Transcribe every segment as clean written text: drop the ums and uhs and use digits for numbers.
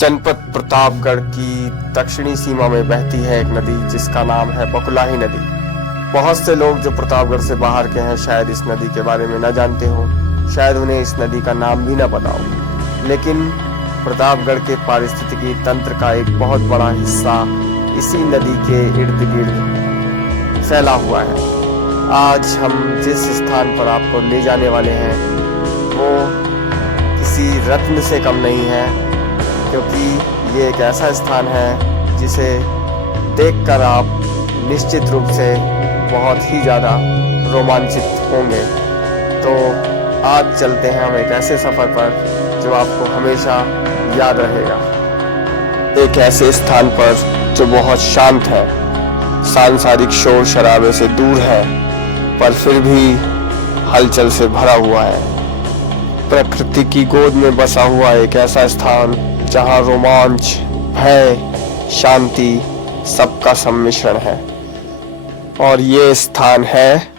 जनपद प्रतापगढ़ की दक्षिणी सीमा में बहती है एक नदी जिसका नाम है बकुलाही नदी। बहुत से लोग जो प्रतापगढ़ से बाहर के हैं शायद इस नदी के बारे में न जानते हो, शायद उन्हें इस नदी का नाम भी न पता हो, लेकिन प्रतापगढ़ के पारिस्थितिकी तंत्र का एक बहुत बड़ा हिस्सा इसी नदी के इर्द गिर्द फैला हुआ है। आज हम जिस स्थान पर आपको ले जाने वाले हैं वो किसी रत्न से कम नहीं है, क्योंकि ये एक ऐसा स्थान है जिसे देखकर आप निश्चित रूप से बहुत ही ज़्यादा रोमांचित होंगे। तो आज चलते हैं हम एक ऐसे सफ़र पर जो आपको हमेशा याद रहेगा, एक ऐसे स्थान पर जो बहुत शांत है, सांसारिक शोर शराबे से दूर है, पर फिर भी हलचल से भरा हुआ है। प्रकृति की गोद में बसा हुआ एक ऐसा स्थान जहां रोमांच, भय, शांति सबका सम्मिश्रण है, और ये स्थान है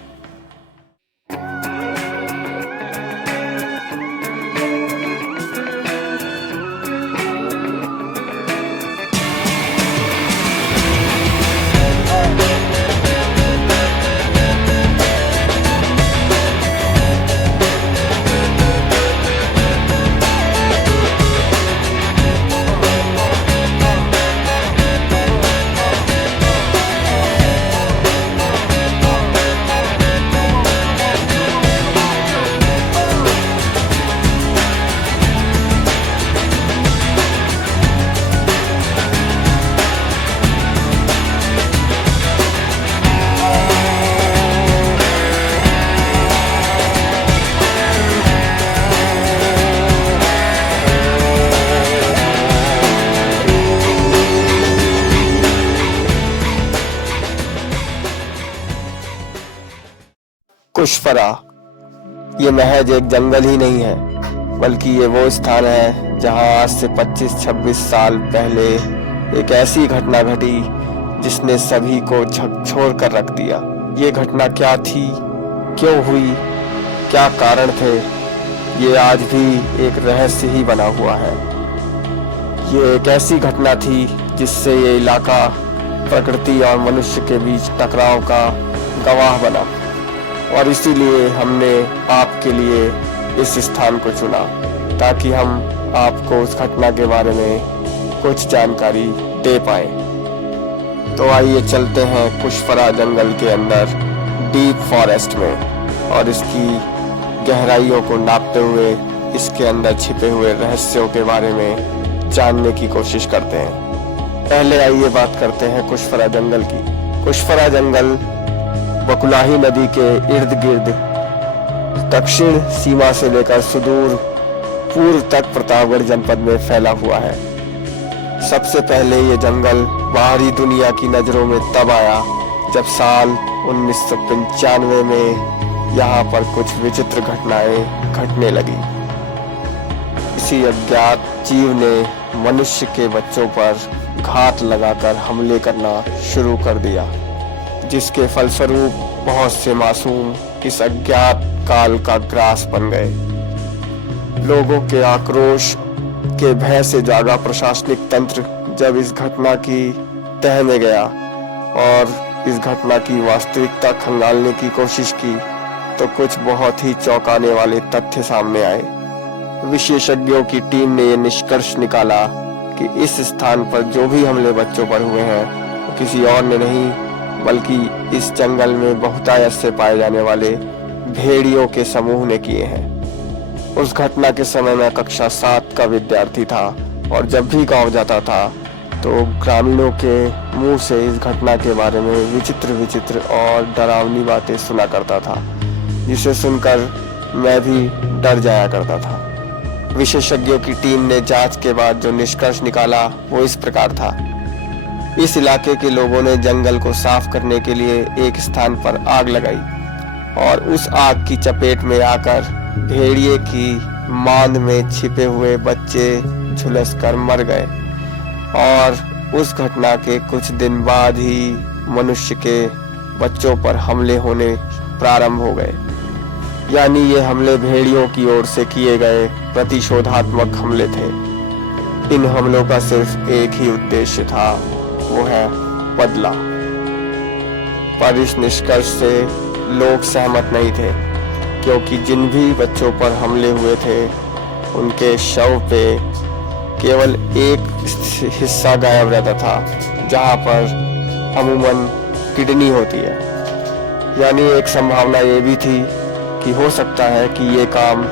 कुशफरा। ये महज एक जंगल ही नहीं है, बल्कि ये वो स्थान है जहां आज से 25-26 साल पहले एक ऐसी घटना घटी जिसने सभी को झकझोर कर रख दिया। ये घटना क्या थी, क्यों हुई, क्या कारण थे, ये आज भी एक रहस्य ही बना हुआ है। ये एक ऐसी घटना थी जिससे ये इलाका प्रकृति और मनुष्य के बीच टकराव का गवाह बना, और इसीलिए हमने आपके लिए इस स्थान को चुना ताकि हम आपको उस घटना के बारे में कुछ जानकारी दे पाए। तो आइए चलते हैं कुशफरा जंगल के अंदर डीप फॉरेस्ट में, और इसकी गहराइयों को नापते हुए इसके अंदर छिपे हुए रहस्यों के बारे में जानने की कोशिश करते हैं। पहले आइए बात करते हैं कुशफरा जंगल की। कुशफरा जंगल बकुलाही नदी के इर्द गिर्द दक्षिण सीमा से लेकर सुदूर पूर्व तक प्रतापगढ़ जनपद में फैला हुआ है। सबसे पहले ये जंगल बाहरी दुनिया की नजरों में तब आया जब साल 1995 में यहाँ पर कुछ विचित्र घटनाएं घटने लगी। किसी अज्ञात जीव ने मनुष्य के बच्चों पर घात लगाकर हमले करना शुरू कर दिया, जिसके फलस्वरूप बहुत से मासूम इस अज्ञात काल का ग्रास बन गए। लोगों के आक्रोश के भय से जागा प्रशासनिक तंत्र जब इस घटना की तह में गया और इस घटना की वास्तविकता खंगालने की कोशिश की, तो कुछ बहुत ही चौंकाने वाले तथ्य सामने आए। विशेषज्ञों की टीम ने यह निष्कर्ष निकाला कि इस स्थान पर जो भी हमले बच्चों पर हुए हैं वो किसी और ने नहीं, बल्कि इस जंगल में बहुतायत से पाए जाने वाले भेड़ियों के समूह ने किए हैं। उस घटना के समय मैं कक्षा 7 का विद्यार्थी था, और जब भी गांव जाता था तो ग्रामीणों के मुंह से इस घटना के बारे में विचित्र और डरावनी बातें सुना करता था, जिसे सुनकर मैं भी डर जाया करता था। विशेषज्ञों की टीम ने जांच के बाद जो निष्कर्ष निकाला वो इस प्रकार था। इस इलाके के लोगों ने जंगल को साफ करने के लिए एक स्थान पर आग लगाई, और उस आग की चपेट में आकर भेड़िए की मांद में छिपे हुए बच्चे झुलसकर मर गए, और उस घटना के कुछ दिन बाद ही मनुष्य के बच्चों पर हमले होने प्रारंभ हो गए। यानी ये हमले भेड़ियों की ओर से किए गए प्रतिशोधात्मक हमले थे। इन हमलों का सिर्फ एक ही उद्देश्य था, वो है बदला। पर इस निष्कर्ष से लोग सहमत नहीं थे, क्योंकि जिन भी बच्चों पर हमले हुए थे उनके शव पे केवल एक हिस्सा गायब रहता था, जहां पर अमूमन किडनी होती है। यानी एक संभावना ये भी थी कि हो सकता है कि ये काम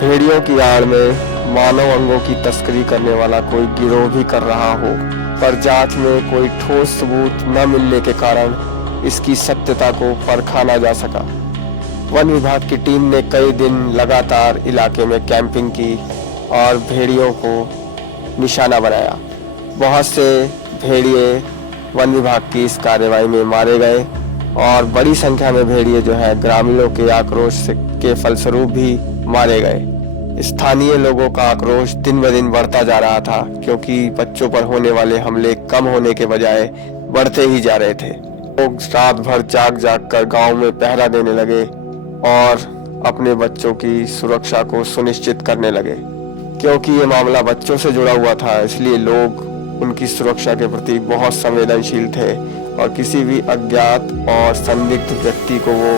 भेड़ियों की आड़ में मानव अंगों की तस्करी करने वाला कोई गिरोह भी कर रहा हो, पर जांच में कोई ठोस सबूत न मिलने के कारण इसकी सत्यता को परखा न जा सका। वन विभाग की टीम ने कई दिन लगातार इलाके में कैंपिंग की और भेड़ियों को निशाना बनाया। बहुत से भेड़िए वन विभाग की इस कार्रवाई में मारे गए और बड़ी संख्या में भेड़िए जो है ग्रामीणों के आक्रोश के फलस्वरूप भी मारे गए। स्थानीय लोगों का आक्रोश दिन ब दिन बढ़ता जा रहा था, क्योंकि बच्चों पर होने वाले हमले कम होने के बजाय बढ़ते ही जा रहे थे। लोग रात भर जाग जाग कर गाँव में पहरा देने लगे और अपने बच्चों की सुरक्षा को सुनिश्चित करने लगे। क्योंकि ये मामला बच्चों से जुड़ा हुआ था, इसलिए लोग उनकी सुरक्षा के प्रति बहुत संवेदनशील थे और किसी भी अज्ञात और संदिग्ध व्यक्ति को वो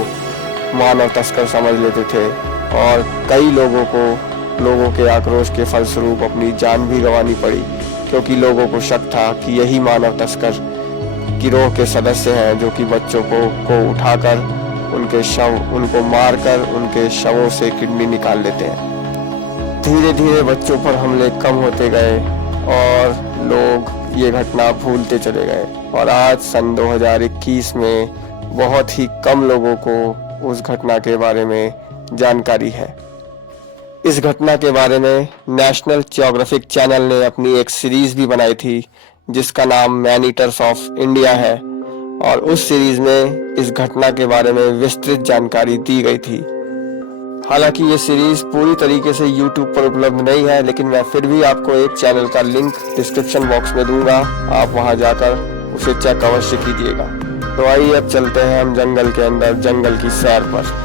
मानव तस्कर समझ लेते थे और कई लोगों के आक्रोश के फलस्वरूप अपनी जान भी गंवानी पड़ी, क्योंकि लोगों को शक था कि यही मानव तस्कर गिरोह के सदस्य हैं जो कि बच्चों को उठाकर उनको मारकर उनके शवों से किडनी निकाल लेते हैं। धीरे धीरे बच्चों पर हमले कम होते गए और लोग ये घटना भूलते चले गए और आज सन 2021 में बहुत ही कम लोगों को उस घटना के बारे में जानकारी है। इस घटना के बारे में नेशनल ज्योग्राफिक चैनल ने अपनी एक सीरीज भी बनाई थी जिसका नाम मैन ईटर्स ऑफ इंडिया है, और उस सीरीज में इस घटना के बारे में विस्तृत जानकारी दी गई थी। हालांकि ये सीरीज पूरी तरीके से YouTube पर उपलब्ध नहीं है, लेकिन मैं फिर भी आपको एक चैनल का लिंक डिस्क्रिप्शन बॉक्स में दूंगा, आप वहां जाकर उसे चेक अवश्य कीजिएगा। तो आइए अब चलते हैं हम जंगल के अंदर जंगल की सैर पर।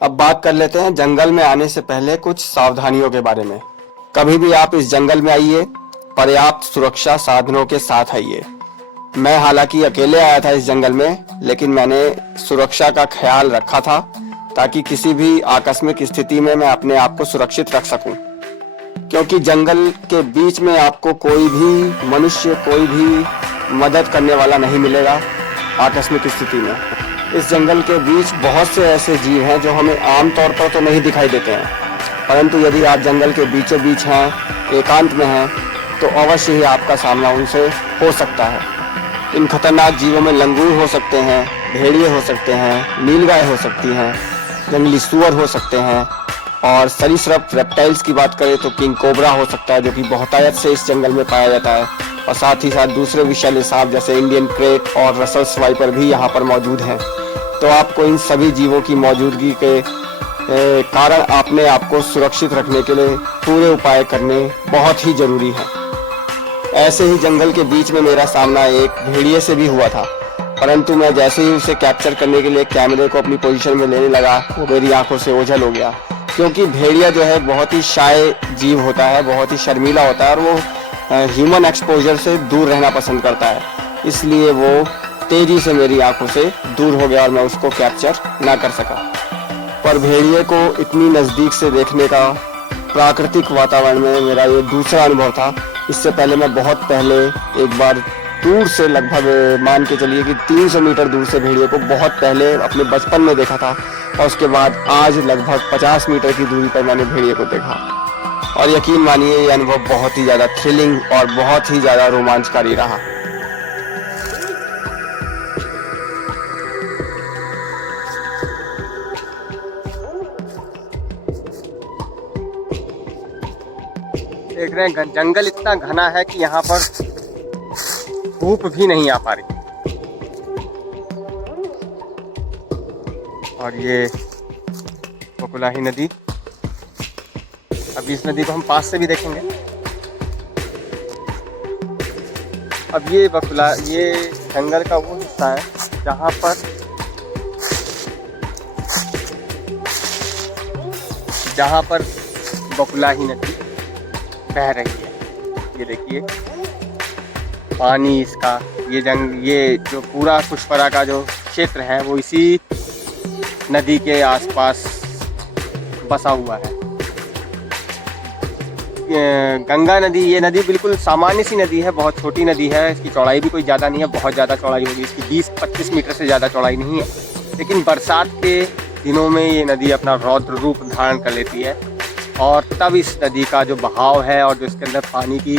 अब बात कर लेते हैं जंगल में आने से पहले कुछ सावधानियों के बारे में। कभी भी आप इस जंगल में आइए, पर्याप्त सुरक्षा साधनों के साथ आइए। मैं हालांकि अकेले आया था इस जंगल में, लेकिन मैंने सुरक्षा का ख्याल रखा था ताकि किसी भी आकस्मिक स्थिति में मैं अपने आप को सुरक्षित रख सकूं। क्योंकि जंगल के बीच में आपको कोई भी मनुष्य, कोई भी मदद करने वाला नहीं मिलेगा आकस्मिक स्थिति में। इस जंगल के बीच बहुत से ऐसे जीव हैं जो हमें आमतौर पर तो नहीं दिखाई देते हैं, परंतु यदि आप जंगल के बीचों बीच हैं, एकांत में हैं, तो अवश्य ही आपका सामना उनसे हो सकता है। इन खतरनाक जीवों में लंगूर हो सकते हैं, भेड़िए हो सकते हैं, नीलगाय हो सकती हैं, जंगली सूअर हो सकते हैं, और सरीसृप रेप्टाइल्स की बात करें तो किंग कोबरा हो सकता है, जो कि बहुतायत से इस जंगल में पाया जाता है, और साथ ही साथ दूसरे विषैले सांप जैसे इंडियन क्रेट और रसल्स वाइपर भी यहाँ पर मौजूद हैं। तो आपको इन सभी जीवों की मौजूदगी के कारण अपने आप को सुरक्षित रखने के लिए पूरे उपाय करने बहुत ही जरूरी है। ऐसे ही जंगल के बीच में मेरा सामना एक भेड़िए से भी हुआ था। परंतु मैं जैसे ही उसे कैप्चर करने के लिए कैमरे को अपनी पोजीशन में लेने लगा, वो मेरी आंखों से ओझल हो गया। क्योंकि भेड़िया जो है बहुत ही शाय जीव होता है, बहुत ही शर्मीला होता है और वो ह्यूमन एक्सपोजर से दूर रहना पसंद करता है। इसलिए वो तेजी से मेरी आंखों से दूर हो गया और मैं उसको कैप्चर ना कर सका। पर भेड़िए को इतनी नज़दीक से देखने का प्राकृतिक वातावरण में मेरा ये दूसरा अनुभव था। इससे पहले मैं बहुत पहले एक बार दूर से, लगभग मान के चलिए कि 300 मीटर दूर से भेड़िए को बहुत पहले अपने बचपन में देखा था, और उसके बाद आज लगभग 50 मीटर की दूरी पर मैंने भेड़िए को देखा। और यकीन मानिए ये अनुभव बहुत ही ज़्यादा थ्रिलिंग और बहुत ही ज़्यादा रोमांचकारी रहा। देख रहे हैं जंगल इतना घना है कि यहाँ पर धूप भी नहीं आ पा रही। और ये बकुलाही नदी, अब इस नदी को हम पास से भी देखेंगे। अब ये जंगल का वो हिस्सा है जहाँ पर बकुलाही नदी बह रही है। ये देखिए पानी इसका, ये जो पूरा कुशपरा का जो क्षेत्र है वो इसी नदी के आसपास बसा हुआ है। गंगा नदी, ये नदी बिल्कुल सामान्य सी नदी है, बहुत छोटी नदी है। इसकी चौड़ाई भी कोई ज़्यादा नहीं है, बहुत ज़्यादा चौड़ाई होगी इसकी 20-25 मीटर से ज़्यादा चौड़ाई नहीं है। लेकिन बरसात के दिनों में ये नदी अपना रौद्र रूप धारण कर लेती है, और तब इस नदी का जो बहाव है और जो इसके अंदर पानी की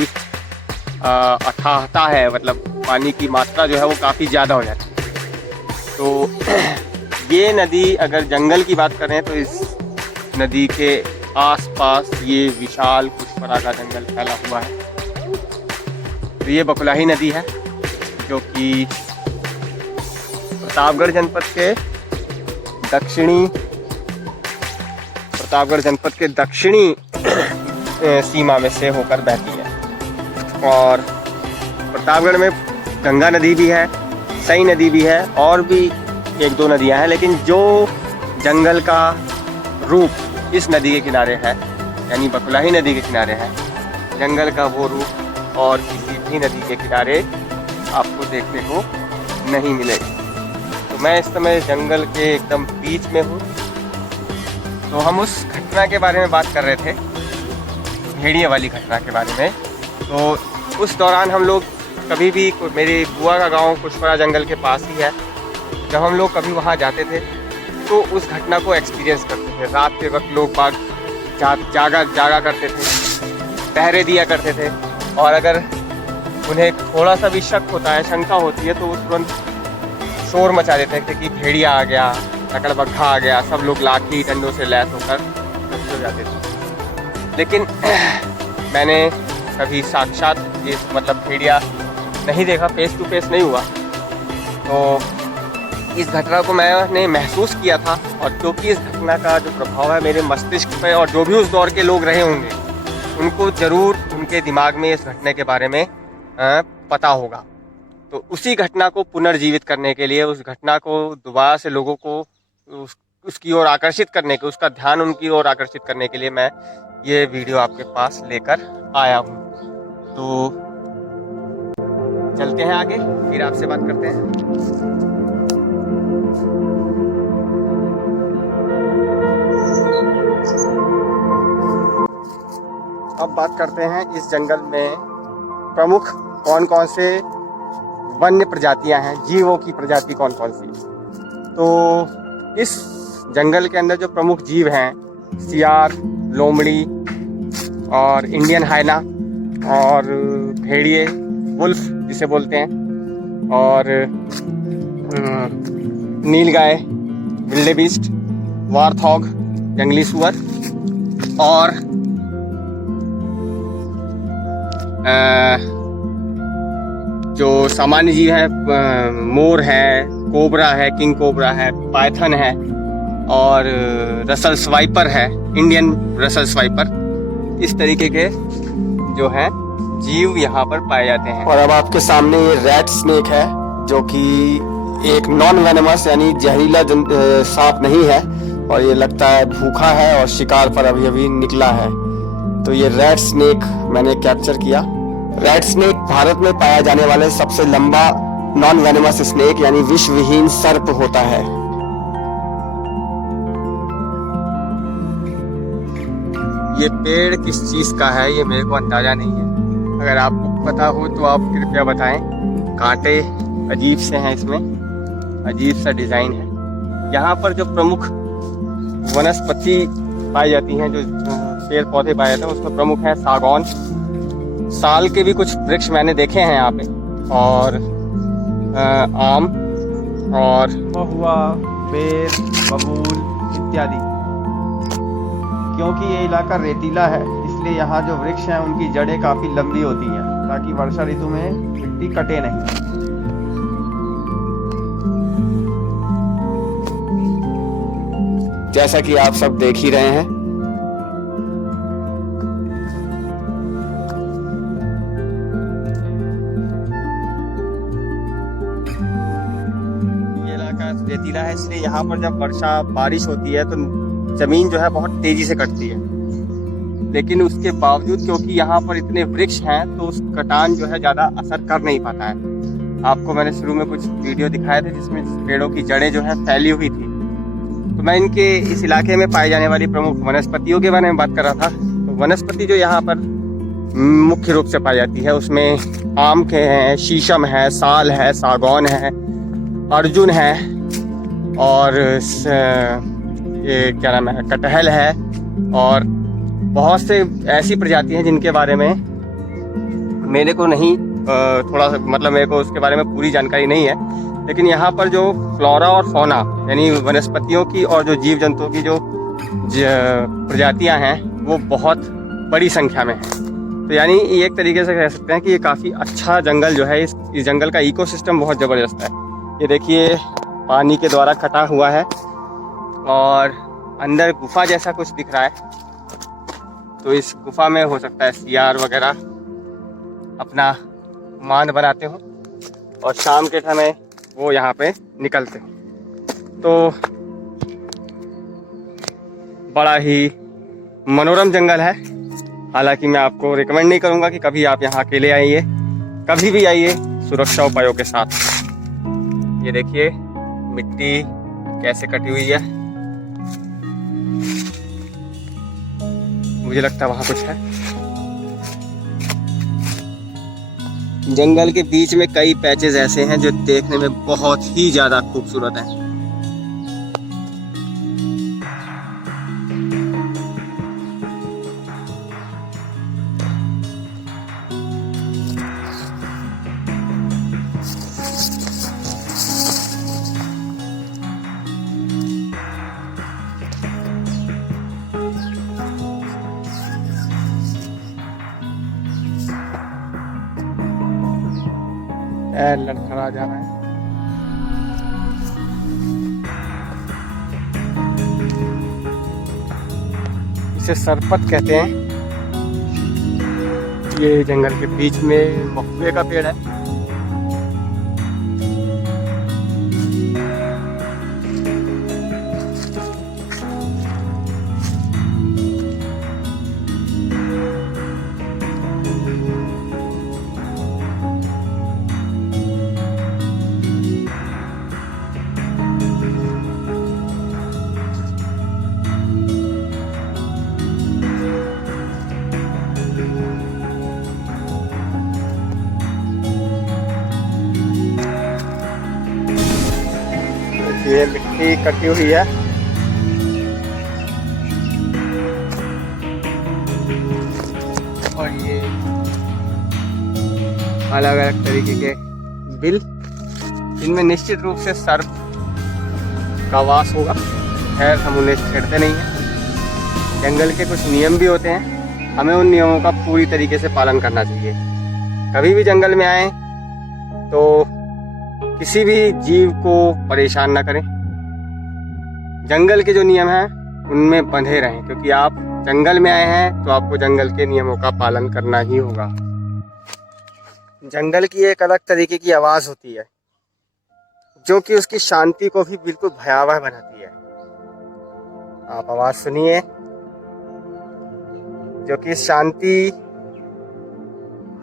अथाहता है, मतलब पानी की मात्रा जो है वो काफ़ी ज़्यादा हो जाती है। तो ये नदी, अगर जंगल की बात करें तो इस नदी के आसपास ये विशाल कुशपरा का जंगल फैला हुआ है। तो ये बकुलाही नदी है जो कि प्रतापगढ़ जनपद के दक्षिणी सीमा में से होकर बहती है। और प्रतापगढ़ में गंगा नदी भी है, सई नदी भी है, और भी 1-2 नदियां हैं। लेकिन जो जंगल का रूप इस नदी के किनारे है, यानी बकुलाही नदी के किनारे है, जंगल का वो रूप और किसी भी नदी के किनारे आपको देखने को नहीं मिलेगा। तो मैं इस समय जंगल के एकदम बीच में हूँ। तो हम उस घटना के बारे में बात कर रहे थे, भेड़िए वाली घटना के बारे में। तो उस दौरान हम लोग कभी भी, मेरी बुआ का गांव कुशपरा जंगल के पास ही है, जब हम लोग कभी वहां जाते थे तो उस घटना को एक्सपीरियंस करते थे। रात के वक्त लोग बाग जागा करते थे, पहरे दिया करते थे, और अगर उन्हें थोड़ा सा भी शक होता है, शंका होती है, तो वो तुरंत शोर मचा देते थे कि भेड़िया आ गया, लकड़बग्घा आ गया। सब लोग लाठी डंडों से लैस होकर हो जाते थे। लेकिन मैंने कभी साक्षात मतलब भेड़िया नहीं देखा, फेस टू फेस नहीं हुआ। तो इस घटना को मैंने महसूस किया था, और क्योंकि इस घटना का जो प्रभाव है मेरे मस्तिष्क पे, और जो भी उस दौर के लोग रहे होंगे उनको ज़रूर उनके दिमाग में इस घटने के बारे में पता होगा। तो उसी घटना को पुनर्जीवित करने के लिए, उस घटना को दोबारा से लोगों को उसकी ओर आकर्षित करने के, उसका ध्यान उनकी ओर आकर्षित करने के लिए मैं ये वीडियो आपके पास लेकर आया हूँ। तो चलते हैं आगे, फिर आपसे बात करते हैं। अब बात करते हैं इस जंगल में प्रमुख कौन कौन से वन्य प्रजातियां हैं, जीवों की प्रजाति कौन कौन सी। तो इस जंगल के अंदर जो प्रमुख जीव हैं, सियार, लोमड़ी और इंडियन हाइना और भेड़िए, वुल्फ जिसे बोलते हैं, और नीलगाय, विल्डेबीस्ट, वार्थॉग, जंगली सुअर, और जो सामान्य जीव है, मोर है, कोबरा है, किंग कोबरा है, पाइथन है, और रसल स्वाइपर है, इंडियन रसल स्वाइपर। इस तरीके के जो है जीव यहाँ पर पाए जाते हैं। और अब आपके सामने ये रेड स्नेक है, जो कि एक नॉन वेनमस यानी जहरीला सांप नहीं है, और ये लगता है भूखा है और शिकार पर अभी अभी निकला है। तो ये रेड स्नेक मैंने कैप्चर किया। रेड स्नेक भारत में पाया जाने वाले सबसे लंबा नॉन वेनमस स्नेक यानी विषविहीन सर्प होता है। ये पेड़ किस चीज का है ये मेरे को अंदाजा नहीं है, अगर आपको पता हो तो आप कृपया बताएं। कांटे अजीब से हैं, इसमें अजीब सा डिजाइन है। यहाँ पर जो प्रमुख वनस्पति पाई जाती हैं, जो पेड़ पौधे पाए जाते हैं, उसमें प्रमुख है सागौन। साल के भी कुछ वृक्ष मैंने देखे हैं यहाँ पे, और आम और महुआ, बेर, बबूल इत्यादि। क्योंकि ये इलाका रेतीला है, इसलिए यहाँ जो वृक्ष हैं उनकी जड़ें काफी लंबी होती हैं, ताकि वर्षा ऋतु में मिट्टी कटे नहीं। जैसा कि आप सब देख ही रहे हैं, ये इलाका रेतीला है, इसलिए यहाँ पर जब वर्षा बारिश होती है तो जमीन जो है बहुत तेजी से कटती है। लेकिन उसके बावजूद क्योंकि यहाँ पर इतने वृक्ष हैं तो उस कटान जो है ज़्यादा असर कर नहीं पाता है। आपको मैंने शुरू में कुछ वीडियो दिखाए थे जिसमें पेड़ों की जड़ें जो है फैली हुई थी। तो मैं इनके इस इलाके में पाई जाने वाली प्रमुख वनस्पतियों के बारे में बात कर रहा था। तो वनस्पति जो यहाँ पर मुख्य रूप से पाई जाती है उसमें आम के हैं, शीशम है, साल है, सागौन है, अर्जुन है, और ये क्या नाम है, कटहल है, और बहुत से ऐसी प्रजाति हैं जिनके बारे में मेरे को नहीं थोड़ा सा मतलब मेरे को उसके बारे में पूरी जानकारी नहीं है। लेकिन यहाँ पर जो फ्लोरा और फौना यानी वनस्पतियों की और जो जीव जंतुओं की जो प्रजातियाँ हैं वो बहुत बड़ी संख्या में हैं। तो यानी एक तरीके से कह सकते हैं कि ये काफ़ी अच्छा जंगल जो है, इस जंगल का इकोसिस्टम बहुत ज़बरदस्त है। ये देखिए पानी के द्वारा कटा हुआ है और अंदर गुफा जैसा कुछ दिख रहा है। तो इस गुफा में हो सकता है सियार वगैरह अपना मान बनाते हो और शाम के समय वो यहाँ पे निकलते हैं। तो बड़ा ही मनोरम जंगल है। हालांकि मैं आपको रिकमेंड नहीं करूँगा कि कभी आप यहाँ अकेले आइए, कभी भी आइए सुरक्षा उपायों के साथ। ये देखिए मिट्टी कैसे कटी हुई है, मुझे लगता है वहाँ कुछ है। जंगल के बीच में कई पैचेस ऐसे हैं जो देखने में बहुत ही ज़्यादा खूबसूरत हैं। लड़खड़ा जा रहा है। इसे सरपत कहते हैं। ये जंगल के बीच में महुए का पेड़ है। ये मिट्टी कटी हुई है। और ये अलग अलग तरीके के बिल, इनमें निश्चित रूप से सर्प का वास होगा। खैर हम उन्हें छेड़ते नहीं हैं। जंगल के कुछ नियम भी होते हैं, हमें उन नियमों का पूरी तरीके से पालन करना चाहिए। कभी भी जंगल में आए तो किसी भी जीव को परेशान ना करें। जंगल के जो नियम हैं उनमें बंधे रहें, क्योंकि आप जंगल में आए हैं तो आपको जंगल के नियमों का पालन करना ही होगा। जंगल की एक अलग तरीके की आवाज़ होती है जो कि उसकी शांति को भी बिल्कुल भयावह बनाती है। आप आवाज सुनिए, जो कि शांति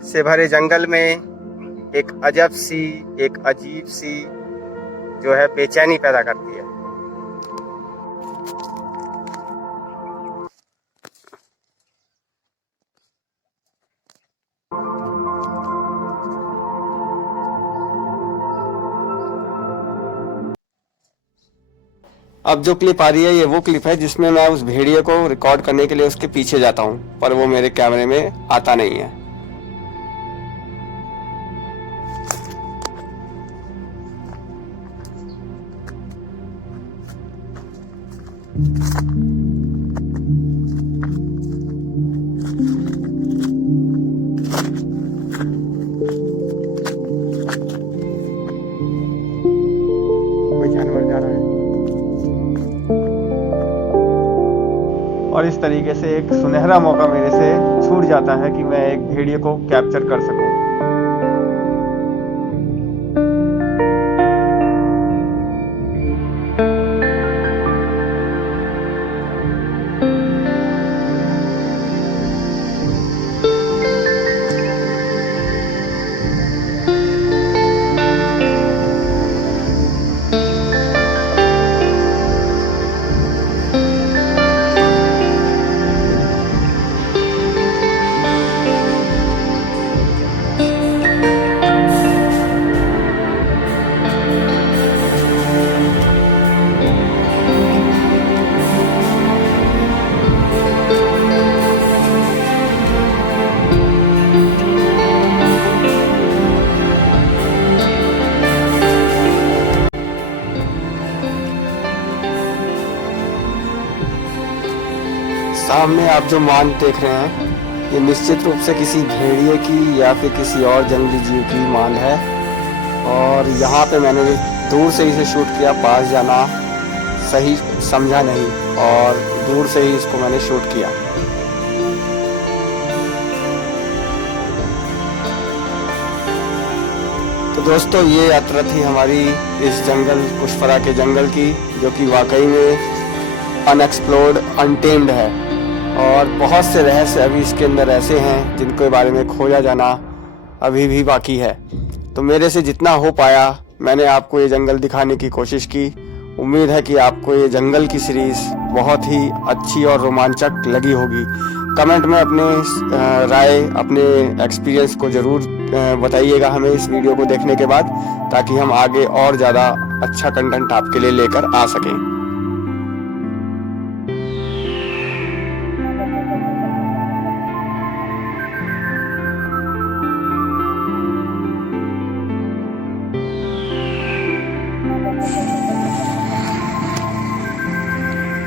से भरे जंगल में एक अजब सी, एक अजीब सी जो है बेचैनी पैदा करती है। अब जो क्लिप आ रही है ये वो क्लिप है जिसमें मैं उस भेड़िए को रिकॉर्ड करने के लिए उसके पीछे जाता हूँ, पर वो मेरे कैमरे में आता नहीं है। कोई जानवर जा रहा है और इस तरीके से एक सुनहरा मौका मेरे से छूट जाता है कि मैं एक भेड़िए को कैप्चर कर सकूं। सामने आप जो मान देख रहे हैं ये निश्चित रूप से किसी भेड़िए की या फिर किसी और जंगली जीव की मान है, और यहाँ पे मैंने दूर से इसे शूट किया, पास जाना सही समझा नहीं और दूर से ही इसको मैंने शूट किया। तो दोस्तों ये यात्रा थी हमारी इस जंगल कुशफरा के जंगल की, जो कि वाकई में अनएक्सप्लोर्ड, अनटेम्ड है, और बहुत से रहस्य अभी इसके अंदर ऐसे हैं जिनके बारे में खोजा जाना अभी भी बाकी है। तो मेरे से जितना हो पाया मैंने आपको ये जंगल दिखाने की कोशिश की। उम्मीद है कि आपको ये जंगल की सीरीज़ बहुत ही अच्छी और रोमांचक लगी होगी। कमेंट में अपने राय, अपने एक्सपीरियंस को ज़रूर बताइएगा हमें इस वीडियो को देखने के बाद, ताकि हम आगे और ज़्यादा अच्छा कंटेंट आपके लिए लेकर आ सकें।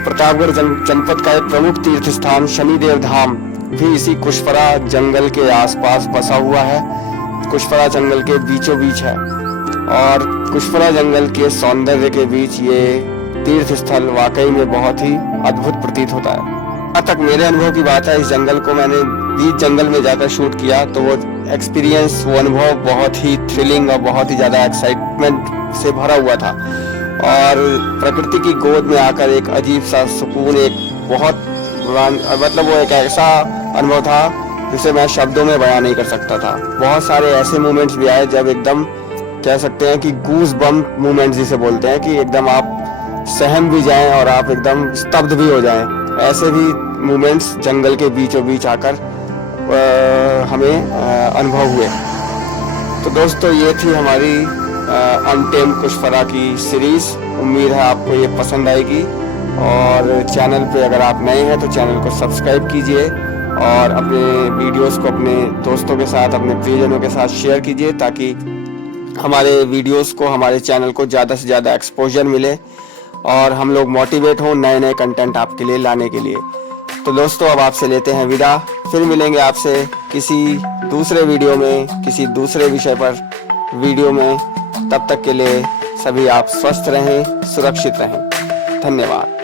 प्रतापगढ़ जनपद का एक प्रमुख तीर्थ स्थान शनिदेव धाम भी इसी कुशफरा जंगल के आसपास बसा हुआ है। कुशफरा जंगल के बीचों बीच है, और कुशफरा जंगल के सौंदर्य के बीच ये तीर्थ स्थल वाकई में बहुत ही अद्भुत प्रतीत होता है। जहाँ तक मेरे अनुभव की बात है, इस जंगल को मैंने बीच जंगल में जाकर शूट किया तो वो एक्सपीरियंस, वो अनुभव बहुत ही थ्रिलिंग और बहुत ही ज़्यादा एक्साइटमेंट से भरा हुआ था, और प्रकृति की गोद में आकर एक अजीब सा सुकून, एक बहुत मतलब वो एक ऐसा अनुभव था जिसे मैं शब्दों में बयां नहीं कर सकता था। बहुत सारे ऐसे मोमेंट्स भी आए जब एकदम कह सकते हैं कि गूज बम्प मोमेंट्स जिसे बोलते हैं, कि एकदम आप सहम भी जाएं और आप एकदम स्तब्ध भी हो जाएं। ऐसे भी मोमेंट्स जंगल के बीचों बीच आकर हमें अनुभव हुए। तो दोस्तों ये थी हमारी अनटेम्ड कुशफरा की सीरीज। उम्मीद है आपको ये पसंद आएगी, और चैनल पे अगर आप नए हैं तो चैनल को सब्सक्राइब कीजिए और अपने वीडियोस को अपने दोस्तों के साथ, अपने प्रियजनों के साथ शेयर कीजिए, ताकि हमारे वीडियोस को, हमारे चैनल को ज़्यादा से ज़्यादा एक्सपोजर मिले और हम लोग मोटिवेट हों नए नए कंटेंट आपके लिए लाने के लिए। तो दोस्तों अब आपसे लेते हैं विदा, फिर मिलेंगे आपसे किसी दूसरे वीडियो में, किसी दूसरे विषय पर वीडियो में। तब तक के लिए सभी आप स्वस्थ रहें, सुरक्षित रहें। धन्यवाद।